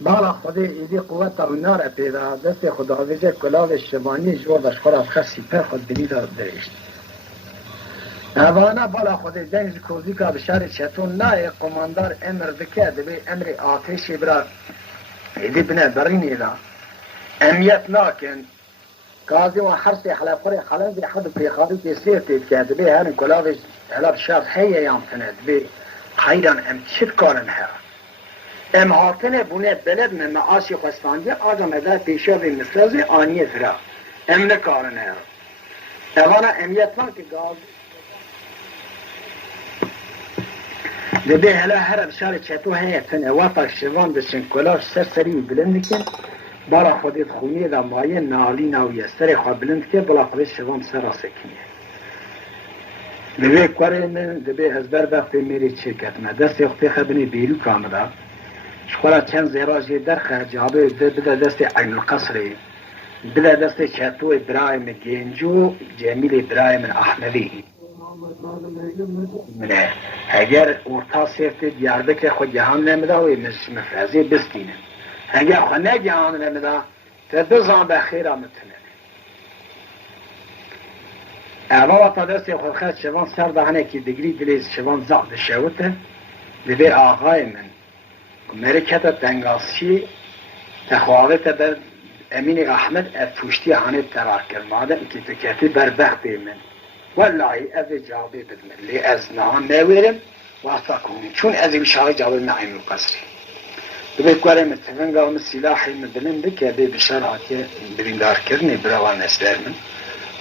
بالا خودی ایدی قوت و نار پیدا دست خداویزه کلاو شبانی جو بشخور از خسی پر خود بنید درشت اوانا بالا خودی دنج کوزی که بشار چطون نای قماندار امر بکه دبی امر آتشی برا ایدی بنه برینی دا امیت ناکن قاضی و حرسی حلقوری خلنزی حد پیخادی که سیر تید که دبی هرین کلاوش حلاب شاب حیه یامتنه دبی خیران ام چید کارن هر ام هاتنه بونه بلد من معاشی خستانجه آجام ادار پیشوی مسلزی آنیه فرا ام نکارن هر اوانا امیت ناکن قاضی دبی هلا هر بشار چطو هیه تنه وطاق شوان دشن کلاش سری بلند کن بالا خودت خونی دا مایه نالی ناویه سر خواه بلند که بالا خودت شوان سرا سکنیه دبی کوره من دبی ازبر وقتی میری شرکت ما دست اختی خبنی بیرو کاملا شخورا چند زیراجی در خرجابه بده دست عین القصری بده دست چطو ابراهیم گنجو جمیل ابراهیم احمدی منه اگر ارتا سیفت دیاربکر خود جهان نمیده و مفرزی بستینه اگر خود نه جهان نمیده فبزان بخیر آمتنه اولا تا دستی خود خد شوان سر دهنه که دگری دلیز شوان زعد شوته دبی آقای من مرکت تنگاسی تخواهت بر امین احمد افوشتی هنه ترار کرد مادم که تکتی بر بخت من والله از جابه بدمن لی از نهان نویرم و اصلا کنیم چون از بشاره جابه نعیم القصری دبی کوره متفنگا و سلاحی مدلن بکه بی بشارعاتی بریندار کرنی براوان اسلر من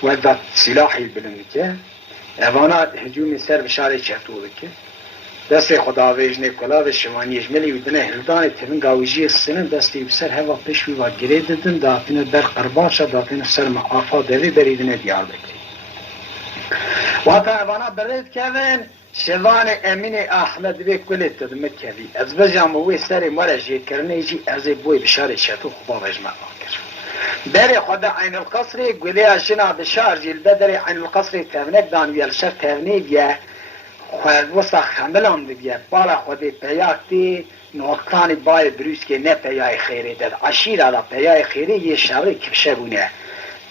و داد سلاحی بلند که اوانا هجومی سر بشاره چهتو بکه دست خداویج نیکولا و شمانیش ملی و دنه هلدان تفنگاویجی سنن دستی بسر هوا پشوی و گره ددن داتین در قرباشا داتین سر معافا دوی بریدنه دیار بکه و حتی اوانا برید کهون شوان امین احمد بی کلیت دادمت کهوی از بجام وی سر مرجی کرنه جی از بوی بشاره چهتو خوبا وجمع آکر در خدا عین القصری گلی اشنا بشار جیل بدر عین القصری تونک دانویل شر تونیگه خود وسط خملان دیگه بالا خودی پیاکتی نوکانی بای بروز که نه پیای خیری داد عشیر علا پیای خیری یه شری کفشه بونه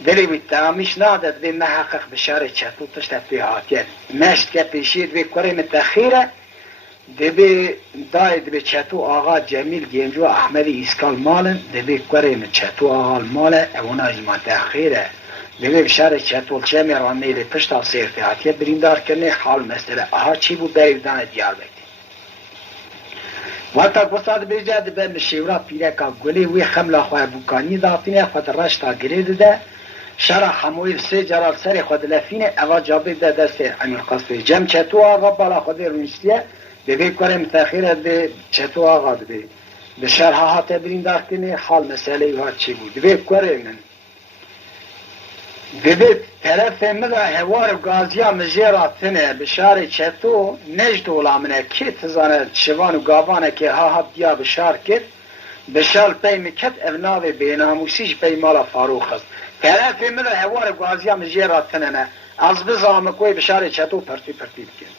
دلی بی تامیش نادد بی محقق بشار چطور تشت پیهاتیت مشت که پیشید بی کره متخیره دبی داید به چطو آقا جمیل گنجو احمدی اسکال مالن دبی کریم چطو آقا ماله اونا اجماع تأخیره دبی بشار چطو جمعی رانیلی پشتا سیرتیاتیه بریندار کنه حال مسئله آها چی بود بریدان دیار بکتی و تا گستاد بیجاد به مشیورا پیره که گلی وی خملا خواه بوکانی داتینه خود رشتا گریده ده شرع حمویل سه جرال سر خود لفینه اوا جابه ده دست امیر قصبی جمع چطو آقا بالا خود رونشتیه ببی کریم تأخیر به چطور آقا بی به شرح ها تبریندار کنی حال مسئله ها چی بود ببی کریم ببی طرف مدا هوار گازیا مجیرا تنه به شهر چطور نجد علامنه که تزانه شوان و گاوانه که ها دیا به شهر کد به شهر پی مکت ابناو بیناموسیش پی مالا فاروخ است طرف مدا هوار گازیا مجیرا تنه از بزامه کوی به شهر چطور پرتی بکن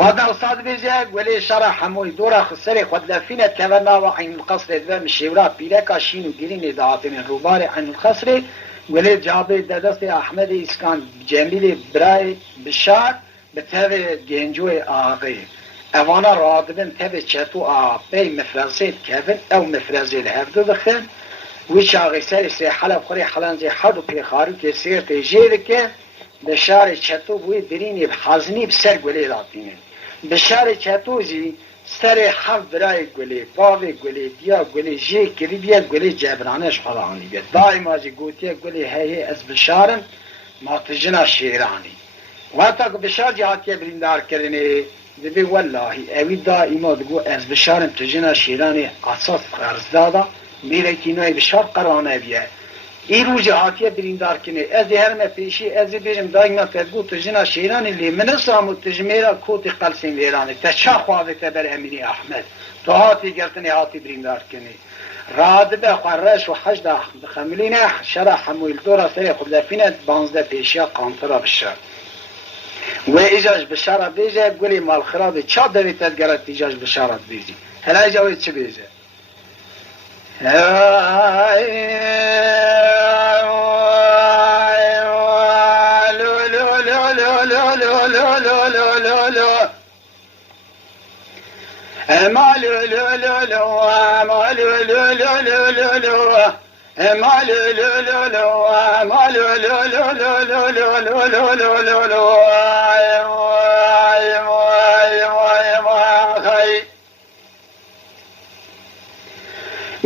وهذا أستاذ بيجاك ولي شرح حموي دورة خسري خد لفينة كذا وعين القصر دم الشيورات بيلاك شين وجرين دعاتين الروباري عن القصر ولي جابي دادستي أحمد إسكان جميل براي بشار بتهوي جنجوي آغي أوانا رادبن تهوي شاتو آبي مفرزيت كافن أو مفرزيت هفدو دخل ويش آغي ساري سي حلب خوري حلان زي حدو بيخارو كسير تيجيرك بشار شاتو بوي بريني بحازني بسر قولي لاتينين بشار چطوزی سر حف برای گلی باوی گلی دیا گلی جی کری بیا گلی جبرانش حالانی بید دائما جی گوتیه گلی هی از بشارم ما تجنا شیرانی و حتی که بشار جی حاتیه بریندار کرنه دبی والله اوی دائما دگو از بشارم تجنا شیرانی اساس قرض دادا میره که نوی بشار قرانه بیه ای رو جهاتیه بریندار کنه از هرمه پیشی از بیرم داینا تدگو تجنا شیرانی لی من سامو تجمیرا کوتی قلسین ویرانی تا چا خواهده تبر امینی احمد تو هاتی گرتنی هاتی بریندار کنه راد به خورش و حجد خملینه شرح حمویل دورا سری خود لفینه بانزده پیشیا قانطرا بشد و ایجاج بشارت بیجه گلی مال خرابی چا دوی تدگرد ایجاج بشارت بیجی هلا ایجاوی چه بیجه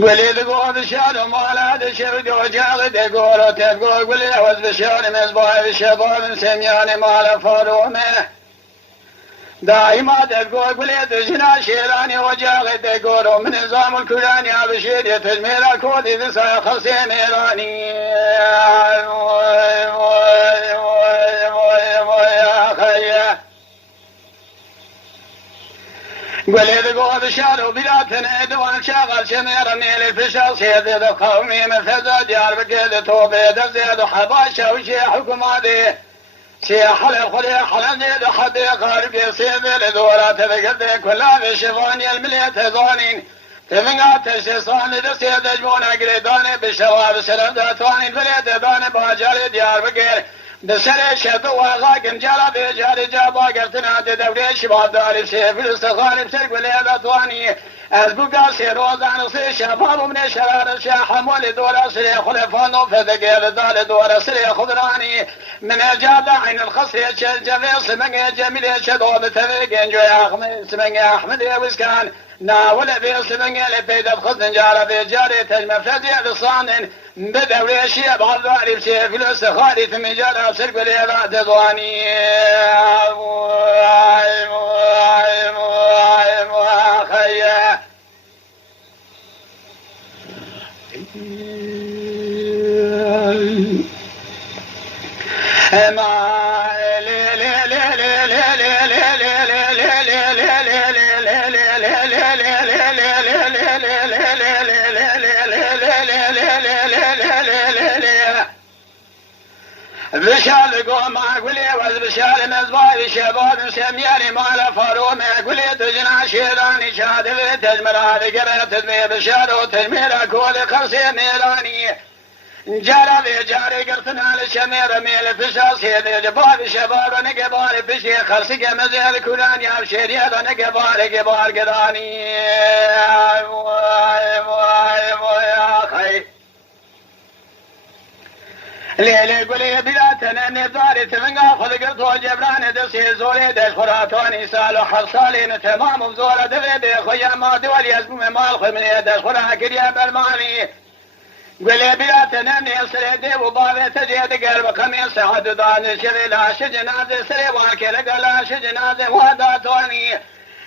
قولي ذقوا بشار مالا دشرد وجاغ دقور وتدقوا قولي عوز بشار مصباح الشباب سميان مالا فارومه دائما تدقوا قولي دجنا شيراني وجاغ دقور من نظام الكلاني بشير يتجميل كودي ذسا خلصين إيراني قولي ذقوا بشار وبلاتنا دوان شاغل شمير ميل الفشل سيد ذو قومي مفزا ديار بقيد توبي دزيد حباشا وشي حكماتي سياح الخلية حلم زيد حدي قارب يصيب لدورة تفقد كلها بشفاني الملية ظانين تفقات الشيصان دسيد جبون قريداني بالشواب سلم داتواني الفلية باني باجالي ديار بقير بسري شتو وغاقم جالا بيجاري جابا قرتنا دوري شباب داري سيف الاستخاني بسرق وليا ثواني البقى سيروزان سي شباب من شرار شاحمولي دورا سري خلفانو فذقير دار دورا سري خضراني من اجاب عين الخصي الجميل سمني جميل شدو بتفقين جو يا احمد سمني احمد يا وسكان ناول بي سمني لبيد بخزن جارة بيجاري تجمع فزي بصانن بدوري شيء بغضاري بسيف الاستخاري ثم جارة سرق ليلا تضواني خيا بشال قوم قولي والبشال مزباي شباب سمياني مال فارومي قولي تجنا شيراني شاد تجمر هذه قرأت تدمي بشال وتجمير كولي خرسي ميراني جارة بجاري قرتنا لشمير ميل فشال سيدي جباب شباب نقبار بشي خرسي مزيد كلاني عبشيري هذا نقبار قبار قراني يا خي ليلي قولي بلاتنا نبداري تفنقا خذ قرطو جبران دسي زولي دش خراتوني سالو حرصالي تمام بزولة دفيدي خويا ما دول يزبو مال خوي من يدش خرا كريا بالمالي قولي بلاتنا نيسري دي وبابي تجيد قلب خميس حد دان شري لا شجنازي سري واكي لقلا شجنازي واداتوني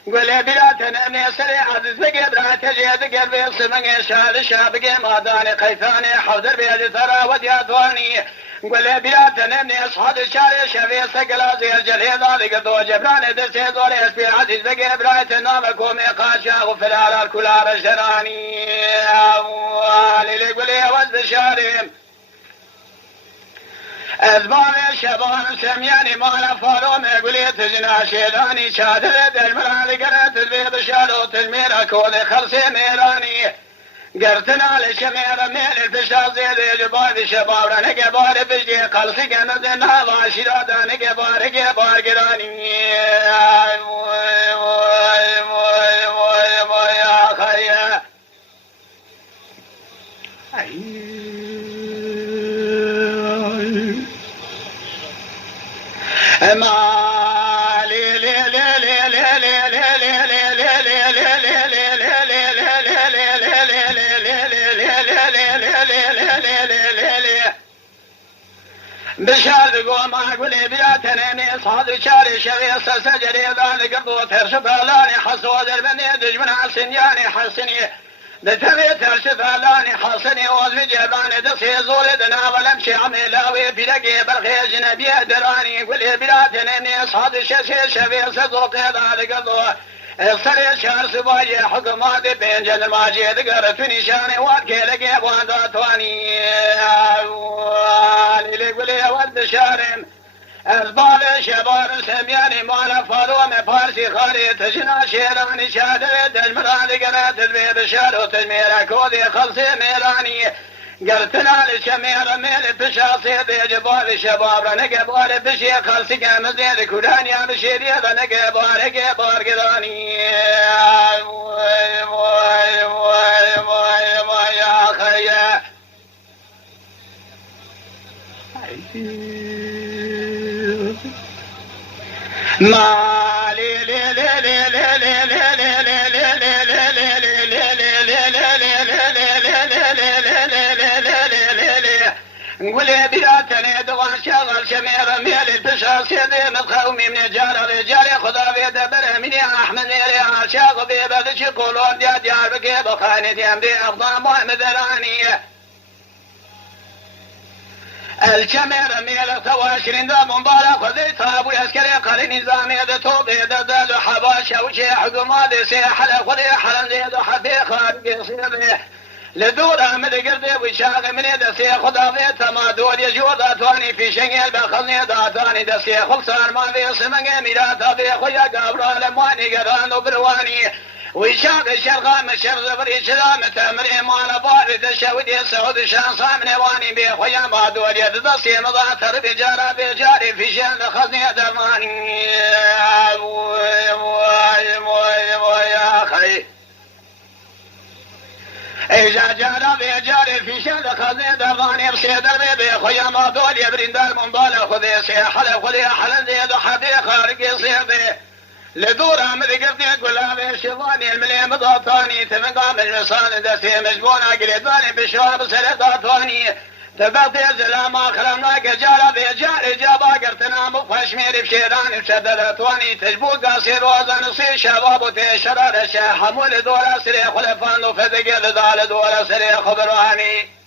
قولي بلاتنا نيسري عزيز بقي برا تجيد قلبي صمني شاد شابقي ماداني قيثاني حوضر بيدي ترى ودياتواني قولي بلاتنا نيصحاد الشاري شفي سقلازي الجليل ذلك دو جبراني دسي دوري اسبي عزيز بقي برا تنامكم قاشا غفل على الكلار الجراني ليلي قولي وز بشاري أذباب الشباب سمياني مالا فارومي قولي تجنا شيلاني شادد المرالي قرأت البيض شالو تجمير كولي خلصي ميراني قرتنا لشمير ميل الفشال زيدي جباب الشباب نقبار بجدي قلصي قمدن هذا شرادا نقبار قبار قراني يا خيا ما لي لي لي لي لي لي لي بشاد قوم قولي بياتني اصحاب شاري شغيص سجري ذلك قبضو ترشف لاني حصود البني دجمن حسنياني حسني دتبي ترشف لاني حسني وزوي جباني دسي زولدنا ولمشي عملاوي بلقي برخي جنبي دراني قولي بياتني اصحاب شاشي شغيص ذوقي ذلك قبضو الصري شهر سبايا حكمات بين جل الماجد قرتني شاني واركي لقي بوانداتواني للي قولي ولد شارم ازبال شبار سمیانی مال فاروم پارسی خالی تجنا شیرانی شادر تجمران قرات البيض شارو تجمير كودي خلصي ميلاني قلتنا لشمير ميل بشاصي جبال شباب نقبال بشي خلصي قامزي كولاني بشيري نقبال قبار قراني يا خيا ما لي لي لي لي لي لي لي لي نقول بياتني دوان شغل شمير ميل بشا سيدي متخومي من جار رجالي خدا بيدبر مني احمد ميري عاشق بيبدش قولون ديا ديار بكي بخاني ديام دي افضل محمد راني الشمير ميل تواشرين دا مبارك وذي طابو يسكري قري نظامي دا توبي دا دالو حباشا وشي حكومات سيحل خذي حلن زي دا حبي خارج صيبي لدورة من قردي وشاغ من دسي خدا في تمادول يجور داتواني في شنجل بخلني داتواني دسي خلصان ما في سمنج ميراتا في خويا قبرا لمواني قران وبرواني ويشاق الشرقام الشرزبري شلام تمري مال بارد شودي سعود شان صامني واني بخويا بادول يدسي مضاتر بجارة بجاري في شان خزني درماني يا خي إذا جارة بجاري في شان خزني درماني بسيدر بخويا بادول يبرين دار منضال خذي سيحل خذي حلن زيد حبي خارقي صيبي لدورة من قردي قلابي شظاني الملي مضاطاني تمقام المصان دسي مجبونا قليباني بشراب سرداطاني تبقي زلام اخرنا قجارة بجاري جابا قرتنا مفشمير بشيراني بشدلتواني تجبو قاسي روزا نصي شباب وتشرار الشيخ حمول دورة سري خلفان وفدق لدال دورة سري خبراني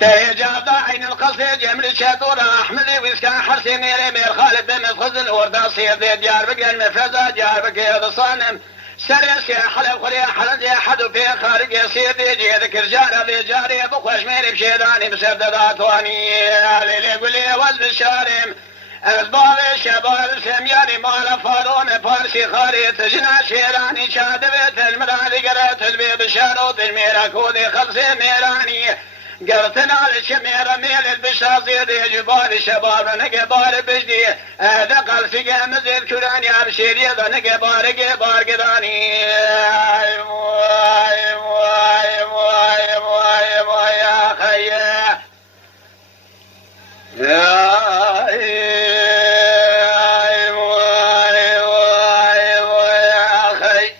تيجاب عين القصيد جمل شادورة أحمدي ويسكان حرسي ميري مير خالد بن خزن وردا صير ديار بقى المفرزة ديار بقى الصانم سرس يا حلب خلي حلد يا حد في خارج يصير يجي ذكر جارة بجاري بخوش ميري بشيداني بسددات واني ليلي قولي وزن الشارم الباب شباب سمياني مال فارون فارسي خاري تجنا شيراني شادبت المرالي قرات البيض شاروت الميرا كودي خلصي ميراني قرتنا الشمير ميل البشاصي دي جبال شباب نقبار بجدي هذا قال في قامزير كراني عبشيري ذا نقبار قبار قداني يا خيا يا خي